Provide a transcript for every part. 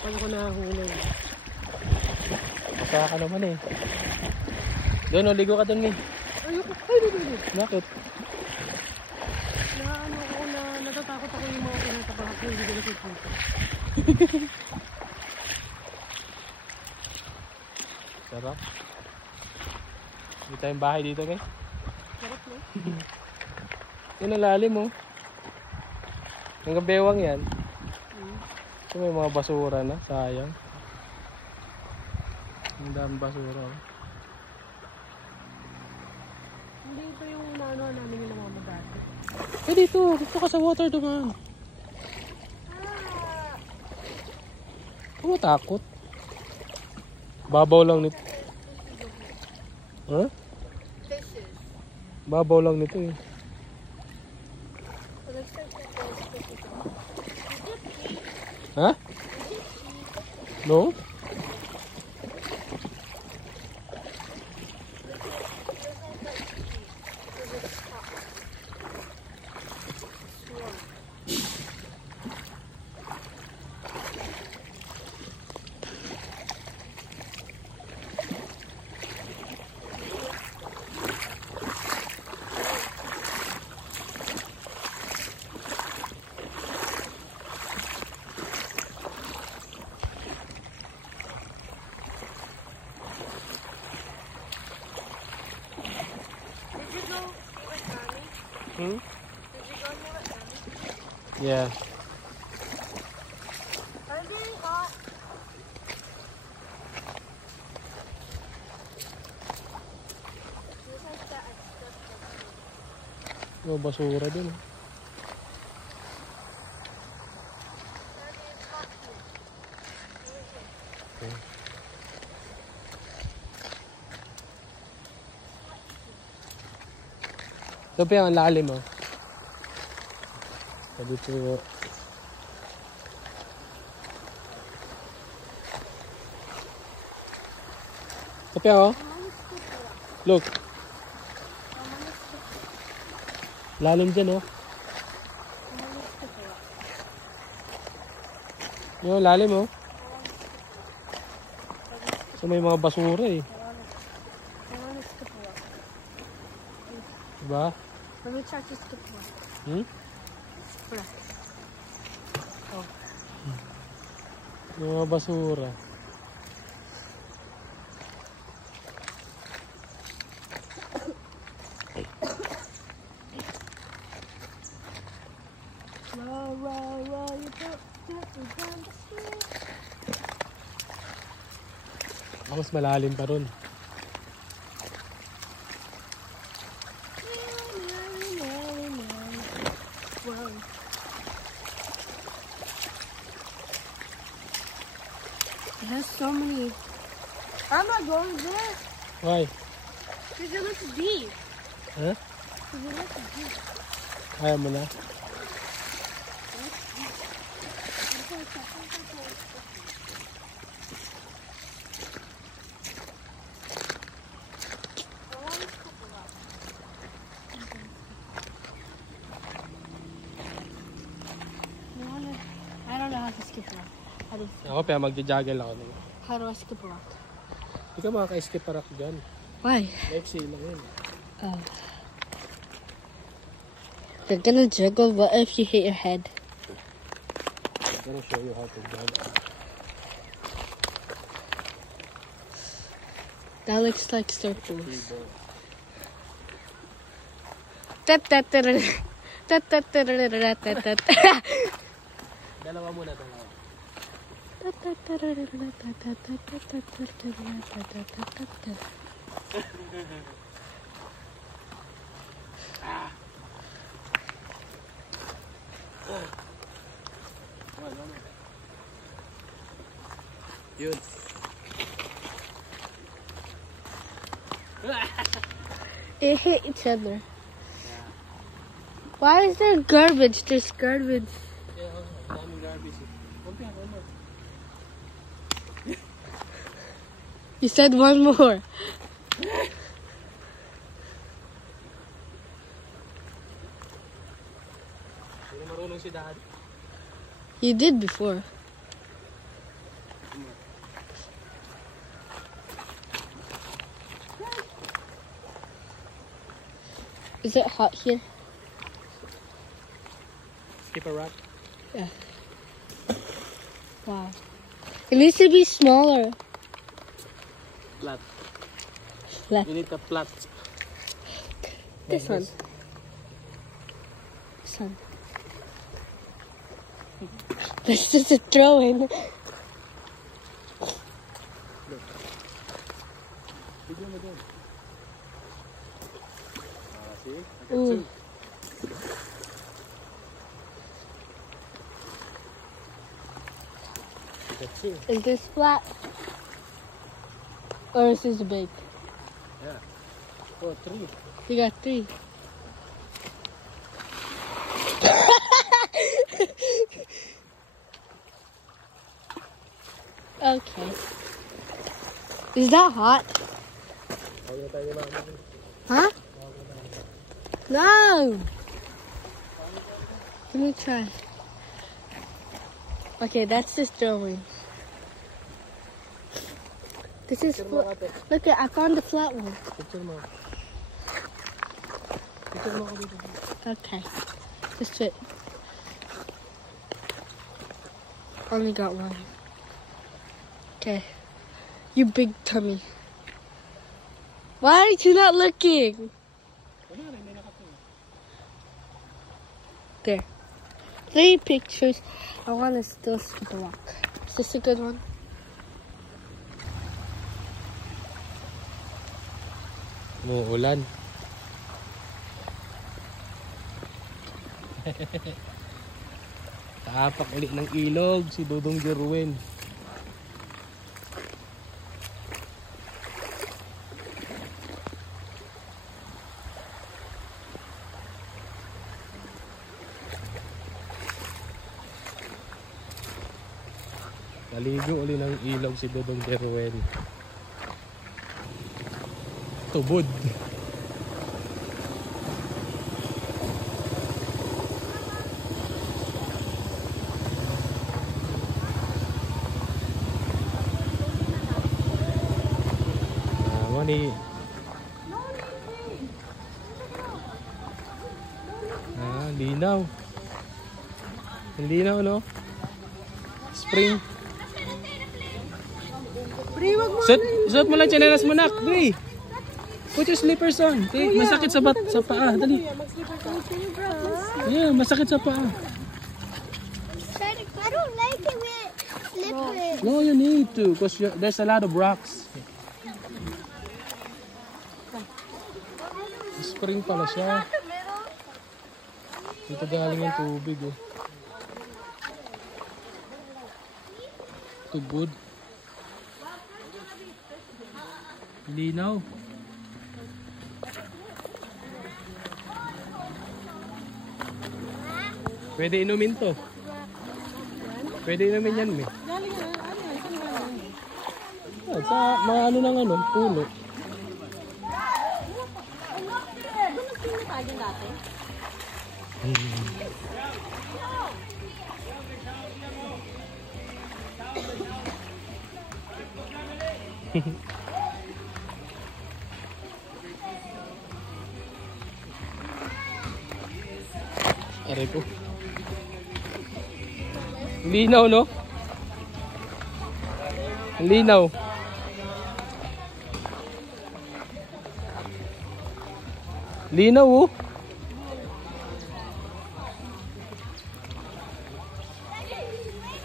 Paano ko nahulog? Baka ka naman eh. Doon, ligo ka doon eh. Ayoko. Ay, dito. Bakit? Natatakot ako yung mga pinatabahat ko. Hindi ko nasusunod. Sarap. Hindi tayong bahay dito guys. Sarap no? Yan ang lalim oh. Hanggang bewang yan. So, may mga basura na, sayang. Ang dami basura oh. Hindi ito yung ano namin yung namamagati. Eh dito ka sa water dumaan. Huwag matakot. Babaw lang nito. Huh? Babaw lang nito eh. Ha? No? Hmm? Did you go near it, Mommy? Yeah. I'm being hot. Feels like that. Oh, basura din. Okay. Ito pa yung lalim oh. Dito. Ito pa oh. Look. Lalim dyan oh. Yung lalim oh. So may mga basura eh. Diba? Let me try to skip one. Hmm? Oh. Yung mga basura. Mas malalim pa ron. It has so many. I'm not going there. Why? Because it looks deep. Huh? Because it looks deep. Ayaw mo na? I don't know how to skip rock. Ako pa magja-juggle ako. How do I skip a rock? Hindi ka makaka-skip pa rock dyan. Why? FC lang yun. Oh. You're gonna juggle. What if you hit your head? I'm gonna show you how to juggle. That looks like circles. Dalawa muna ito. Yun. It hit each other. Why is there garbage? There's garbage. You said one more. Hindi marunong si Dad. You did before. Is it hot here? Skip a rock. Yeah. Wow. It needs to be smaller. Flat. Flat. You need a flat. This one. This one. This is a throw-in. See? Ooh. Two. Is this flat? Or is this big? Yeah. 4, 3. You got 3. Okay. Is that hot? Huh? No! Let me try. Okay, that's just throwing. This is look at I found the flat one. Picture mo. Picture mo ako dito. Okay. Just fit. Only got one. Okay. You big tummy. Why are you not looking? There. 3 pictures. I want to still skip a rock. Is this a good one? Muulan. Taapak ulit ng ilog si Dudong Jerwin. Naligo ulit ng ilog si Dudong Jerwin. Tubod. Money. Linaw. Ang linaw, no? Spring. Suot mo lang tsinelas mo, nak. Bri. Put your slippers on. Okay, masakit sa paa. Dali. Yeah, masakit sa paa. I don't like it with slippers. No, you need to because there's a lot of rocks. Spring pala siya. Dito galing yung tubig eh. Tubod. Linaw. Pwede inumin to. Pwede inumin yan, me. Sa mga ano ng ano, puno. Aray po. Linaw, no? Linaw. Linaw, oh.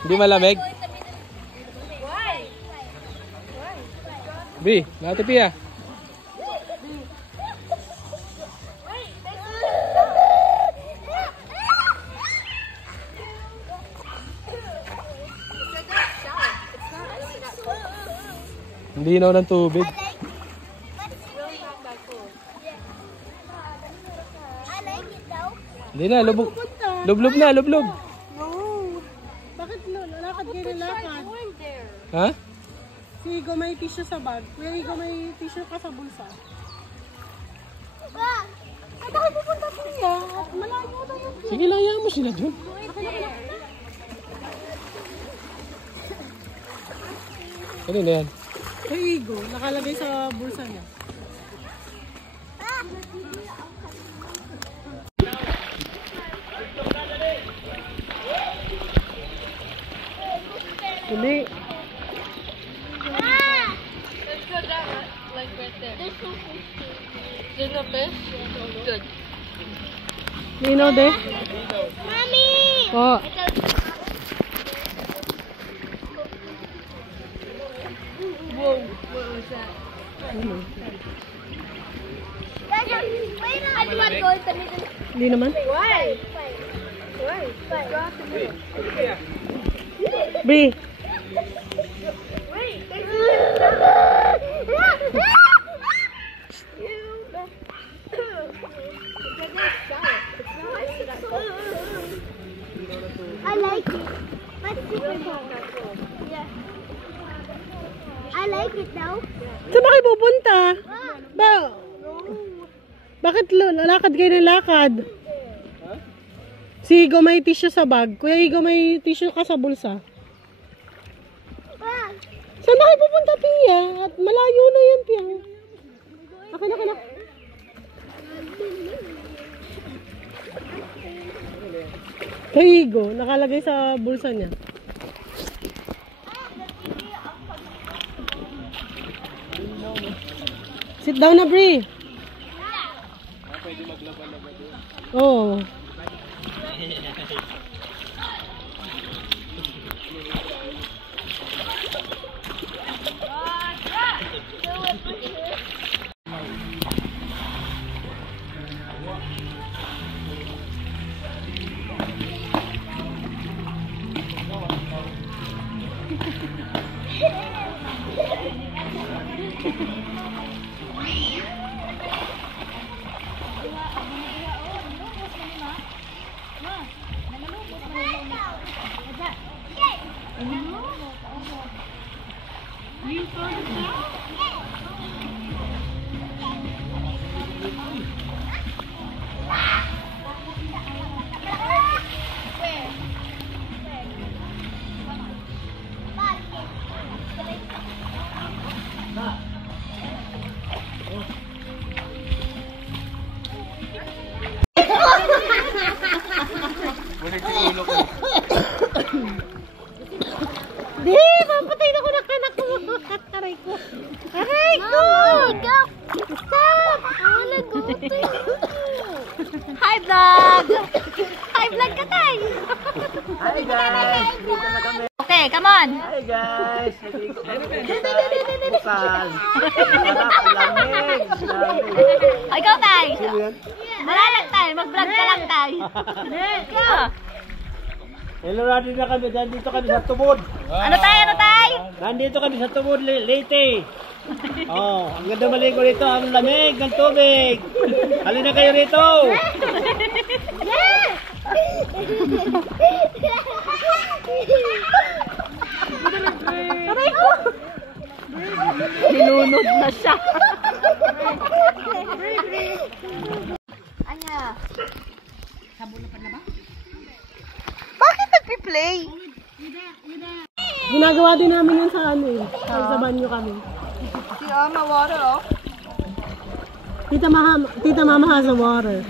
Hindi malamig? Bi, natipi ah. Linaw ng tubig. I like it though. Hindi na, lubog. Lublob na, lublob. No. Bakit lakad kayo ng lakad? Ha? Si Igo may tissue sa bag. Kuya Igo may tissue ka sa bulsa. Ah, Ay, bakit pupunta kuya? Malayo tayo. Sige lang, hayaan mo sila dun. Ano na yan? Kay Igo, nakalagay sa bulsa niya. Hindi. Let's go down, like right there. There's no fish? Good. Nino, de? Mommy! Po. Whoa, what was that? Guys, wait a minute. I want to go into the middle. Hindi naman. Why? Bri. I like it. But yeah. I like it now. Saan ba kayo pupunta? Ba? Bakit lalakad kayo ng lakad? Si Igo may tissue sa bag. Kuya Igo may tissue ka sa bulsa. Saan ba kayo pupunta, Pia? At malayo na yan, Pia. Akin na. Kay Igo, nakalagay sa bulsa niya. Sit down na, Bri. Pwede maglaba-laba doon. Oo. Bulig yung ulo ko. Di, papatay na ko ng kanak ko. Aray ko. Aray ko! Stop! I wanna go to Hi, vlog! Hi, vlog ka tayo! Hi guys! Dito na kami. Okay, come on! Hi guys! Nandito kami sa bukas. Lamig! O, ikaw tayo! Wala lang tayo, mag-vlog ka lang tayo. Go! Hello, nandito na kami. Nandito kami sa Tubod. Ano tayo? Nandito kami sa Tubod, Leyte. Oh, ang ganda maligo rito. Ang lamig ng tubig. Halina kayo rito. Aray ko! Nilunod na siya. Anya. Bakit nagpi-play? Ginagawa din namin yan sa ano eh. Sa banyo kami. Si Ama water, oh. Tita Mama has a water.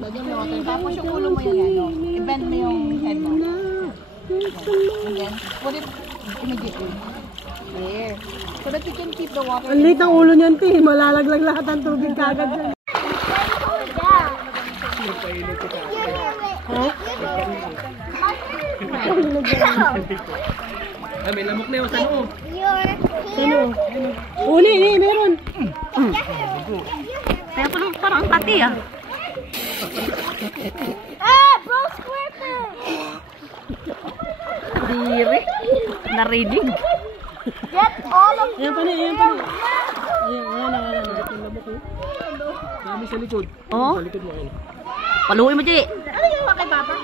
Lagyan mo water. Tapos yung ulo mo yung ano. I-bend mo yung head mo. And then, put it immediately. There. So that you can keep the water. Ang liit ng ulo niyan, Ti. Malalaglag lahat ng tubig kagad dyan. Ha? Ah, may lamok na yung sano. Sino? Uli, meron. Kaya parang pati ah. Bro squirter! Diri. Narinig. Get all of Ayan pa na. Ayan, wala. Yung labok ko. Dami sa likod. Oh? Sa likod mo. Paluin mo, Ji. Ano yung kay Papa?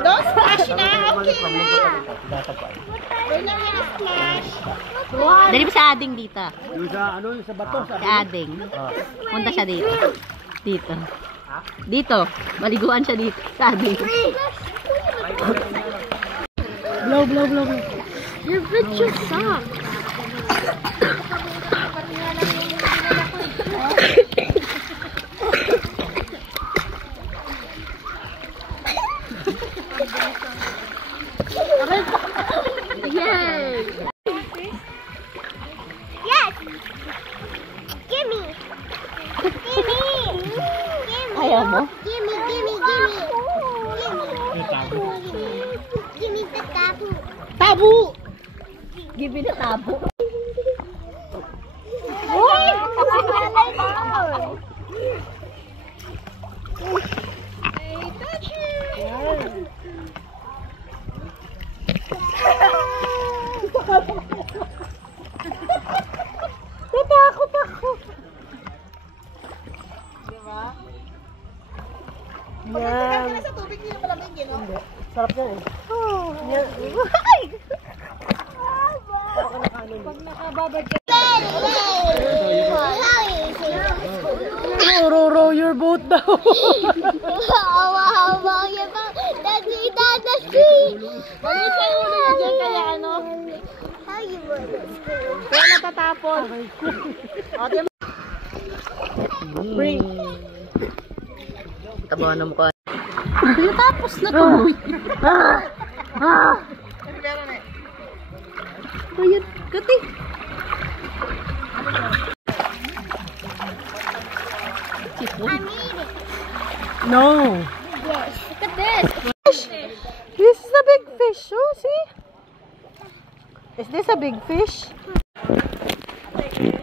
Don't splash na. Okay na. We're not gonna splash. Dali ba sa ading dito? Yung sa, ano, yung sa bato. Sa ading. Punta siya dito. Dito. Dito. Maliguan siya dito. Sa ading. Blow, blow, blow, blow. Your picture sucks. Yay! Yes! Gimme! Gimme! Ayaw mo? Gimme, gimme, gimme! Gimme the tabu! Tabu! Give me the tabo. Uy! Natakot ako. Diba? Yan. Pag sa tubig, hindi na malamig, you know? Sarap yan eh. Yan. Pag nakababad ka. Row your boat daw. Balik kayo ulit na dyan, kaya ano? Kaya natatapon. Bring. Taba na mukha. Tapos na tuloy. Ayan, kati. No. Yes, look at this! This is a big fish. Oh, see? Is this a big fish?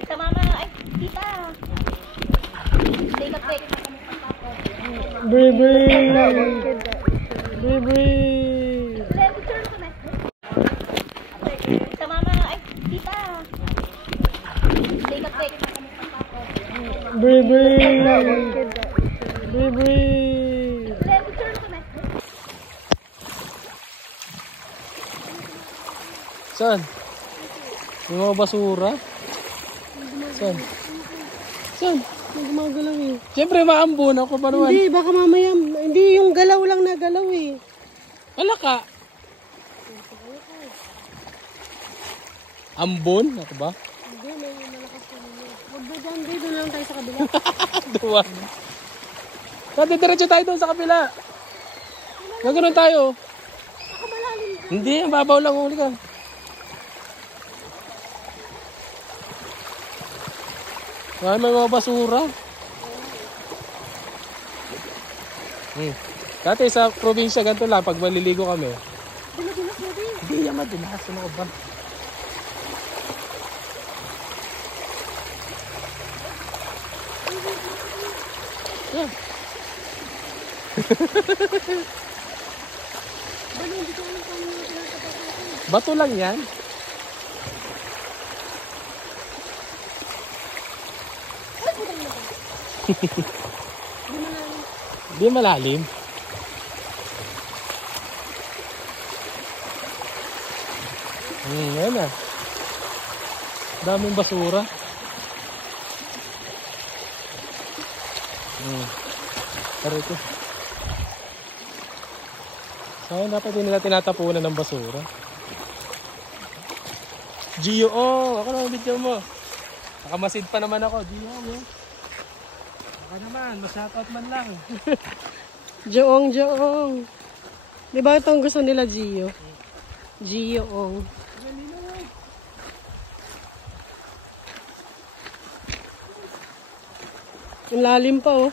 Sa mama, ay, tita. Take a pic. Baby. Baby. Sa mama, ay, tita. Take a pic. Baby. Baby. Saan? Yung mga basura? Saan? Saan? May gumagalaw eh. Siyempre, maambon ako pa naman. Hindi, baka mamaya. Hindi yung galaw lang na galaw eh. Wala ka. Ambon? Ako ba? Hindi, may malakas na nila. Huwag na dyan, doon lang tayo sa kabila. Duwan. Dati diretso tayo doon sa kabila. Ganoon tayo. Hindi, ang babaw lang. Huli ka. Ay, may mga basura. Dati sa probinsya ganito lang, pag maliligo kami. Hindi yan madulas. Ano ka ba? Yeah. Bato lang yan. Di malalim. Yan na. Daming basura. Pero ito. Saan dapat din nila tinatapunan ng basura? Gio, oh! Ako naman video mo. Nakamasid pa naman ako. Gio, oh. Baka naman, ma-shoutout man lang. Joong, Joong. Di ba itong gusto nila, Gio? Gioong. Ang lalim pa, oh.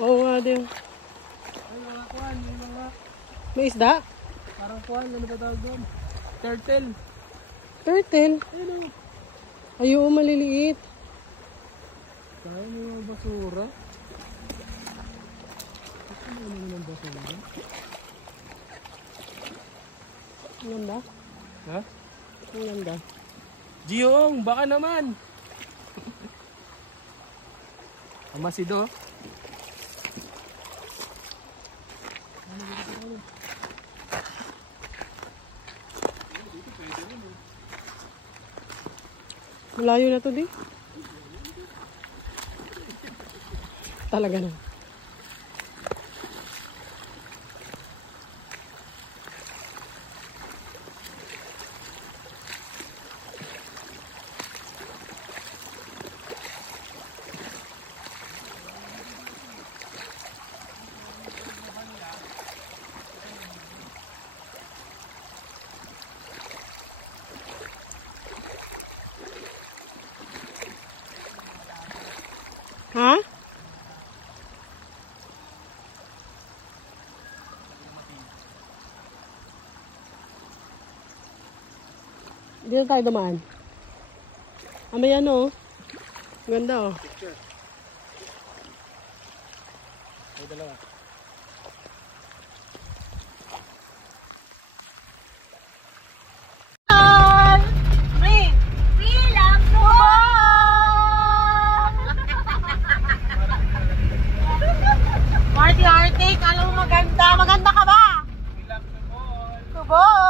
Oo nga din. Ay, mga kuhan, may mga... May isda? Parang kuhan, ano ba tawag doon? Turtle. Turtle? Ayun o. Ayun, maliliit. Saan may mga basura? Saan may mga basura? Ang ganda. Ha? Ang ganda. Giong, baka naman. Masido. Malayo na to, di? Talaga na. Ha? Dito tayo dumaan. Amay ano, ganda oh. Ay, dalawa. Marty Arte, kala mo maganda. Maganda ka ba? Tubol.